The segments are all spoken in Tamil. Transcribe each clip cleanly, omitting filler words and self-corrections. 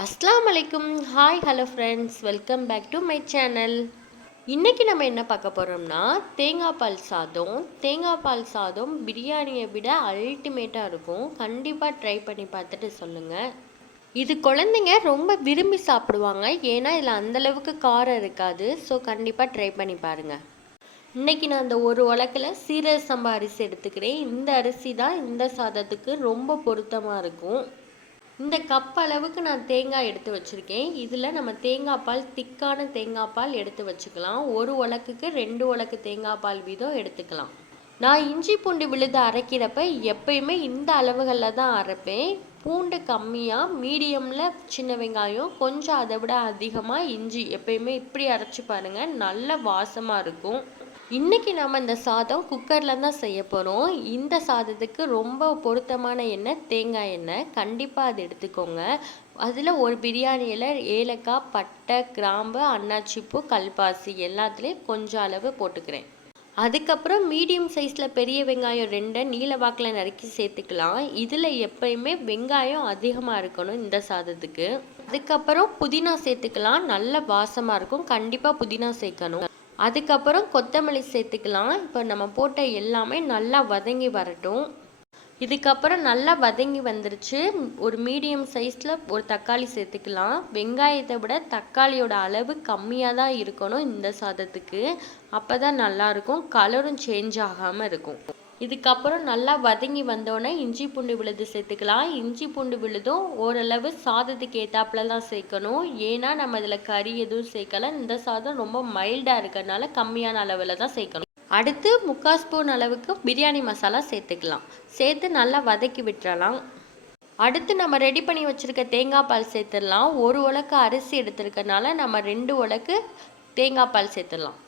அஸ்லாம் வலைக்கும். Hi hello friends, welcome back to my channel. இன்றைக்கி நம்ம என்ன பார்க்க போகிறோம்னா தேங்காய் பால் சாதம் பிரியாணியை விட அல்டிமேட்டாக இருக்கும். கண்டிப்பாக ட்ரை பண்ணி பார்த்துட்டு சொல்லுங்கள். இது குழந்தைங்க ரொம்ப விரும்பி சாப்பிடுவாங்க, ஏன்னா இதில் அந்தளவுக்கு காரம் இருக்காது. ஸோ கண்டிப்பாக ட்ரை பண்ணி பாருங்கள். இன்றைக்கி நான் அந்த ஒரு உலக்கில் சீரக சம்பா அரிசி எடுத்துக்கிறேன். இந்த அரிசி தான் இந்த சாதத்துக்கு ரொம்ப பொருத்தமாக இருக்கும். இந்த கப் அளவுக்கு நான் தேங்காய் எடுத்து வச்சுருக்கேன். இதில் நம்ம தேங்காய் பால், திக்கான தேங்காய் பால் எடுத்து வச்சுக்கலாம். ஒரு உலக்குக்கு 2 உலக்கு தேங்காய் பால் வீதம் எடுத்துக்கலாம். நான் இஞ்சி பூண்டு விழுது அரைக்கிறப்ப எப்பயுமே இந்த அளவுகளில் தான் அரைப்பேன். பூண்டு கம்மியாக, மீடியமில் சின்ன வெங்காயம், கொஞ்சம் அதை விட அதிகமாக இஞ்சி, எப்பயுமே இப்படி அரைச்சி பாருங்கள், நல்ல வாசமாக இருக்கும். இன்றைக்கி நம்ம இந்த சாதம் குக்கரில் தான் செய்ய போகிறோம். இந்த சாதத்துக்கு ரொம்ப பொருத்தமான எண்ணெய் தேங்காய் எண்ணெய். கண்டிப்பாக அது எடுத்துக்கோங்க. அதில் ஒரு பிரியாணி இலை, ஏலக்காய், பட்டை, கிராம்பு, அன்னாச்சிப்பூ, கல்பாசி எல்லாத்துலேயும் கொஞ்சம் அளவு போட்டுக்கிறேன். அதுக்கப்புறம் மீடியம் சைஸில் பெரிய வெங்காயம் 2 நீல வாக்கில் நறுக்கி சேர்த்துக்கலாம். இதில் எப்பயுமே வெங்காயம் அதிகமாக இருக்கணும் இந்த சாதத்துக்கு. அதுக்கப்புறம் புதினா சேர்த்துக்கலாம், நல்ல வாசமாக இருக்கும். கண்டிப்பாக புதினா சேர்க்கணும். அதுக்கப்புறம் கொத்தமல்லி சேர்த்துக்கலாம். இப்போ நம்ம போட்ட எல்லாமே நல்லா வதங்கி வரட்டும். இதுக்கப்புறம் நல்லா வதங்கி வந்துருச்சு. ஒரு மீடியம் சைஸில் ஒரு தக்காளி சேர்த்துக்கலாம். வெங்காயத்தை விட தக்காளியோட அளவு கம்மியாக தான் இருக்கணும் இந்த சாதத்துக்கு. அப்போ தான் நல்லாயிருக்கும், கலரும் சேஞ்ச் ஆகாமல் இருக்கும். இதுக்கப்புறம் நல்லா வதங்கி வந்தோடனே இஞ்சி பூண்டு விழுது சேர்த்துக்கலாம். இஞ்சி பூண்டு விழுதும் ஓரளவு சாதத்துக்கு ஏற்றாப்புல தான் சேர்க்கணும், ஏன்னா நம்ம இதில் கறி எதுவும் சேர்க்கலை. இந்த சாதம் ரொம்ப மைல்டாக இருக்கிறதுனால கம்மியான அளவில் தான் சேர்க்கணும். அடுத்து 3/4 ஸ்பூன் அளவுக்கு பிரியாணி மசாலா சேர்த்துக்கலாம். சேர்த்து நல்லா வதக்கி விட்டுறலாம். அடுத்து நம்ம ரெடி பண்ணி வச்சுருக்க தேங்காய் பால் சேர்த்துடலாம். ஒரு உலக்கு அரிசி எடுத்துருக்கனால நம்ம 2 உலக்கு தேங்காய் பால் சேர்த்துடலாம்.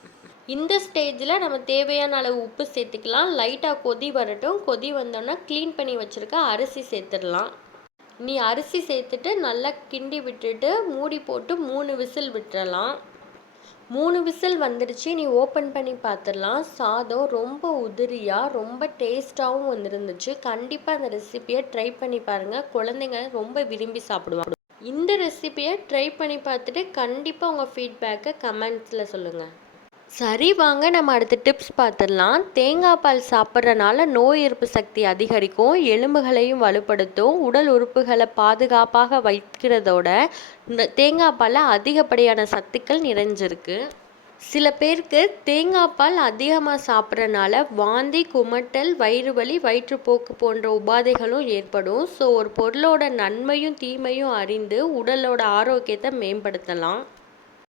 இந்த ஸ்டேஜில் நம்ம தேவையான அளவு உப்பு சேர்த்துக்கலாம். லைட்டாக கொதி வரட்டும். கொதி வந்தோன்னா க்ளீன் பண்ணி வச்சுருக்க அரிசி சேர்த்துடலாம். நீ அரிசி சேர்த்துட்டு நல்லா கிண்டி விட்டுட்டு மூடி போட்டு 3 விசில் விட்டுறலாம். 3 விசில் வந்துடுச்சு. நீ ஓப்பன் பண்ணி பார்த்துடலாம். சாதம் ரொம்ப உதிரியாக ரொம்ப டேஸ்ட்டாகவும் வந்துருந்துச்சு. கண்டிப்பாக அந்த ரெசிபியை ட்ரை பண்ணி பாருங்கள். குழந்தைங்க ரொம்ப விரும்பி சாப்பிடுவாங்க. இந்த ரெசிபியை ட்ரை பண்ணி பார்த்துட்டு கண்டிப்பாக உங்கள் ஃபீட்பேக்கை கமெண்ட்ஸில் சொல்லுங்கள். சரி, வாங்க நம்ம அடுத்த டிப்ஸ் பார்த்துடலாம். தேங்காய் பால் சாப்பிட்றனால நோய் எதிர்ப்பு சக்தி அதிகரிக்கும், எலும்புகளையும் வலுப்படுத்தும், உடல் உறுப்புகளை பாதுகாப்பாக வைக்கிறதோட இந்த தேங்காய் பாலில் அதிகப்படியான சத்துக்கள் நிறைஞ்சிருக்கு. சில பேருக்கு தேங்காய் பால் அதிகமாக சாப்பிட்றனால வாந்தி, குமட்டல், வயிறு வலி, வயிற்றுப்போக்கு போன்ற உபாதைகளும் ஏற்படும். ஸோ ஒரு பொருளோட நன்மையும் தீமையும் அறிந்து உடலோட ஆரோக்கியத்தை மேம்படுத்தலாம்.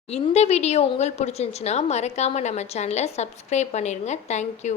இந்த வீடியோ உங்களுக்கு பிடிச்சிருந்துச்சுன்னா மறக்காமல் நம்ம சேனலை சப்ஸ்கிரைப் பண்ணிடுங்க. தேங்க்யூ.